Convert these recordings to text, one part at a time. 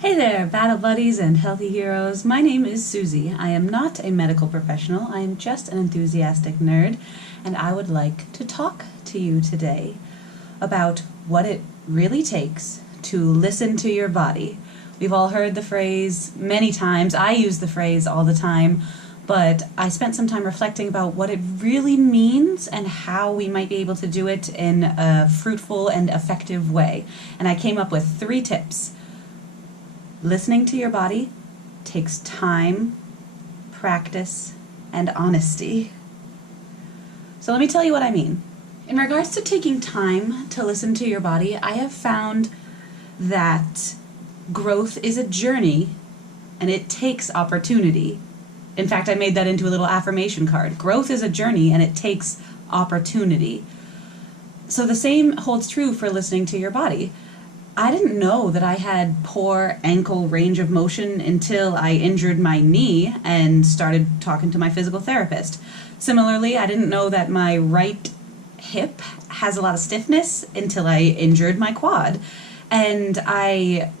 Hey there, battle buddies and healthy heroes. My name is Susie. I am not a medical professional. I am just an enthusiastic nerd, and I would like to talk to you today about what it really takes to listen to your body. We've all heard the phrase many times. I use the phrase all the time, but I spent some time reflecting about what it really means and how we might be able to do it in a fruitful and effective way. And I came up with 3 tips. Listening to your body takes time, practice, and honesty. So let me tell you what I mean. In regards to taking time to listen to your body, I have found that growth is a journey and it takes opportunity. In fact, I made that into a little affirmation card. Growth is a journey and it takes opportunity. So the same holds true for listening to your body. I didn't know that I had poor ankle range of motion until I injured my knee and started talking to my physical therapist. Similarly, I didn't know that my right hip has a lot of stiffness until I injured my quad. And I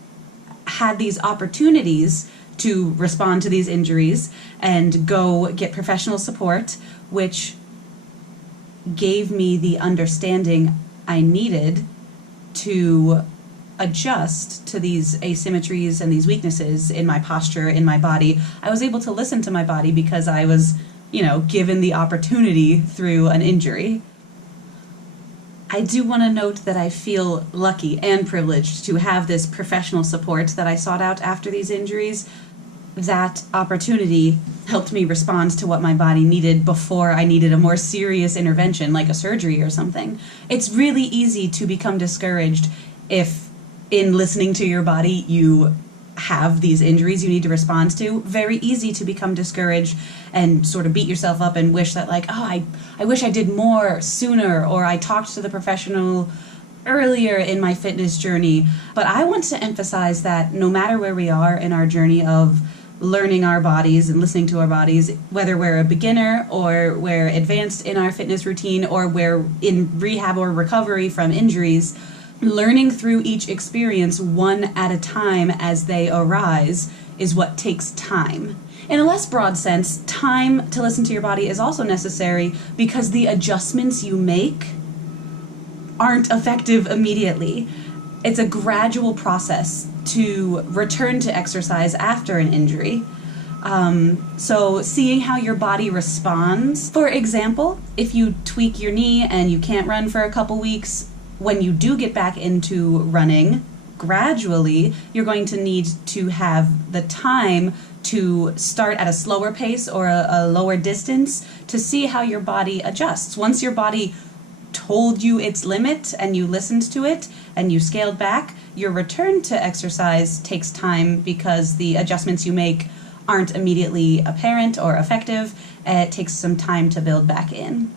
had these opportunities to respond to these injuries and go get professional support, which gave me the understanding I needed to adjust to these asymmetries and these weaknesses in my posture, in my body. I was able to listen to my body because I was, given the opportunity through an injury. I do want to note that I feel lucky and privileged to have this professional support that I sought out after these injuries. That opportunity helped me respond to what my body needed before I needed a more serious intervention, like a surgery or something. It's really easy to become discouraged if in listening to your body you have these injuries you need to respond to. Very easy to become discouraged and sort of beat yourself up and wish that I wish I did more sooner, or I talked to the professional earlier in my fitness journey. But I want to emphasize that no matter where we are in our journey of learning our bodies and listening to our bodies, whether we're a beginner or we're advanced in our fitness routine or we're in rehab or recovery from injuries, learning through each experience one at a time as they arise is what takes time. In a less broad sense, time to listen to your body is also necessary because the adjustments you make aren't effective immediately. It's a gradual process to return to exercise after an injury. So seeing how your body responds. For example, if you tweak your knee and you can't run for a couple weeks, when you do get back into running, gradually, you're going to need to have the time to start at a slower pace or a lower distance to see how your body adjusts. Once your body told you its limit and you listened to it and you scaled back, your return to exercise takes time because the adjustments you make aren't immediately apparent or effective. It takes some time to build back in.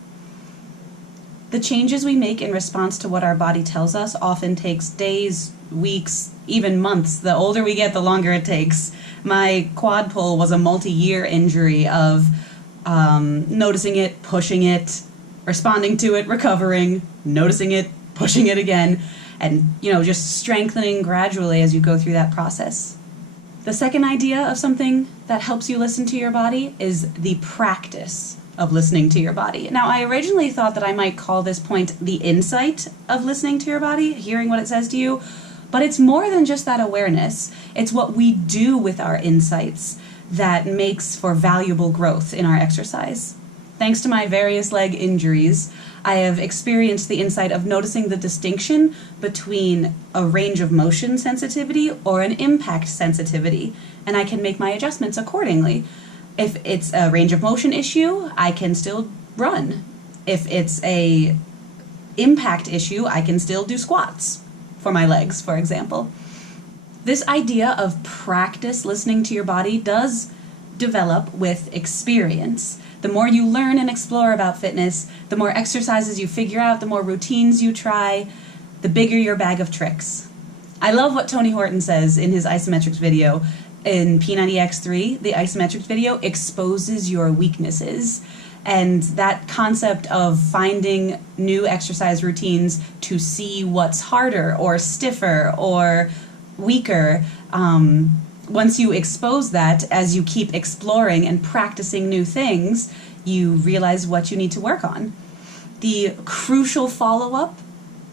The changes we make in response to what our body tells us often takes days, weeks, even months. The older we get, the longer it takes. My quad pull was a multi-year injury of noticing it, pushing it, responding to it, recovering, noticing it, pushing it again, and just strengthening gradually as you go through that process. The second idea of something that helps you listen to your body is the practice of listening to your body. Now, I originally thought that I might call this point the insight of listening to your body, hearing what it says to you, but it's more than just that awareness. It's what we do with our insights that makes for valuable growth in our exercise. Thanks to my various leg injuries, I have experienced the insight of noticing the distinction between a range of motion sensitivity or an impact sensitivity, and I can make my adjustments accordingly. If it's a range of motion issue, I can still run. If it's a impact issue, I can still do squats for my legs, for example. This idea of practice listening to your body does develop with experience. The more you learn and explore about fitness, the more exercises you figure out, the more routines you try, the bigger your bag of tricks. I love what Tony Horton says in his isometrics video. In P90X3, the isometrics video exposes your weaknesses. And that concept of finding new exercise routines to see what's harder or stiffer or weaker. Once you expose that, as you keep exploring and practicing new things, you realize what you need to work on. The crucial follow-up,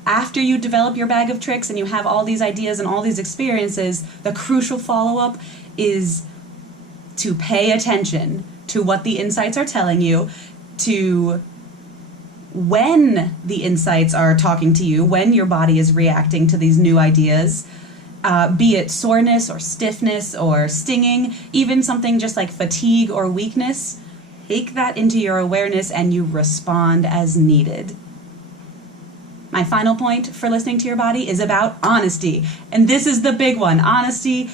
after you develop your bag of tricks and you have all these ideas and all these experiences, the crucial follow-up is to pay attention to what the insights are telling you, to when the insights are talking to you, when your body is reacting to these new ideas, be it soreness or stiffness or stinging, even something just like fatigue or weakness, take that into your awareness and you respond as needed. My final point for listening to your body is about honesty. And this is the big one. Honesty,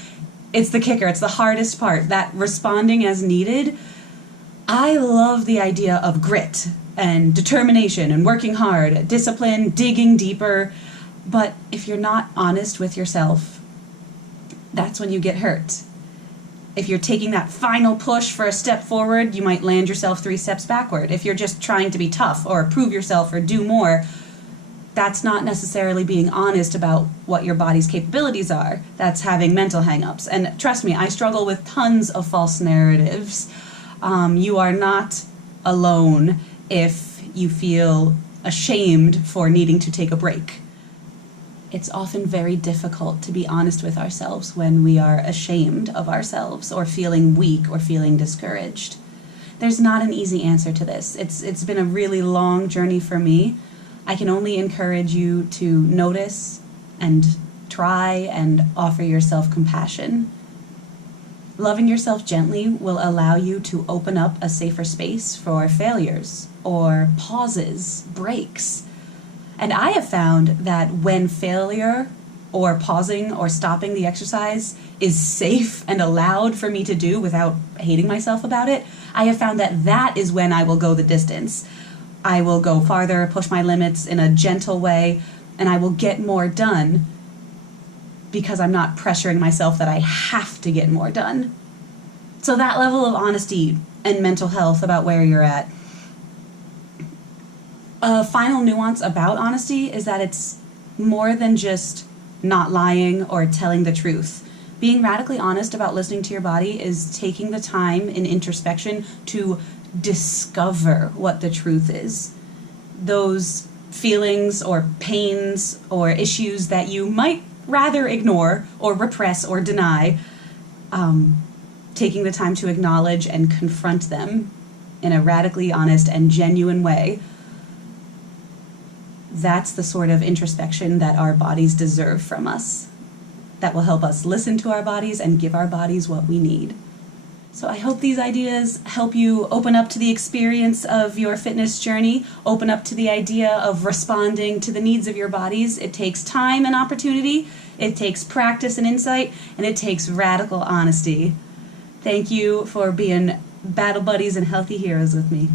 it's the kicker. It's the hardest part. That responding as needed. I love the idea of grit and determination and working hard, discipline, digging deeper. But if you're not honest with yourself, that's when you get hurt. If you're taking that final push for a step forward, you might land yourself 3 steps backward. If you're just trying to be tough or prove yourself or do more, that's not necessarily being honest about what your body's capabilities are. That's having mental hang-ups. And trust me, I struggle with tons of false narratives. You are not alone if you feel ashamed for needing to take a break. It's often very difficult to be honest with ourselves when we are ashamed of ourselves or feeling weak or feeling discouraged. There's not an easy answer to this. It's been a really long journey for me. I can only encourage you to notice and try and offer yourself compassion. Loving yourself gently will allow you to open up a safer space for failures or pauses, breaks. And I have found that when failure or pausing or stopping the exercise is safe and allowed for me to do without hating myself about it, I have found that that is when I will go the distance. I will go farther, push my limits in a gentle way, and I will get more done because I'm not pressuring myself that I have to get more done. So that level of honesty and mental health about where you're at. A final nuance about honesty is that it's more than just not lying or telling the truth. Being radically honest about listening to your body is taking the time in introspection to discover what the truth is. Those feelings or pains or issues that you might rather ignore or repress or deny, taking the time to acknowledge and confront them in a radically honest and genuine way. That's the sort of introspection that our bodies deserve from us, that will help us listen to our bodies and give our bodies what we need. So I hope these ideas help you open up to the experience of your fitness journey, open up to the idea of responding to the needs of your bodies. It takes time and opportunity, it takes practice and insight, and it takes radical honesty. Thank you for being battle buddies and healthy heroes with me.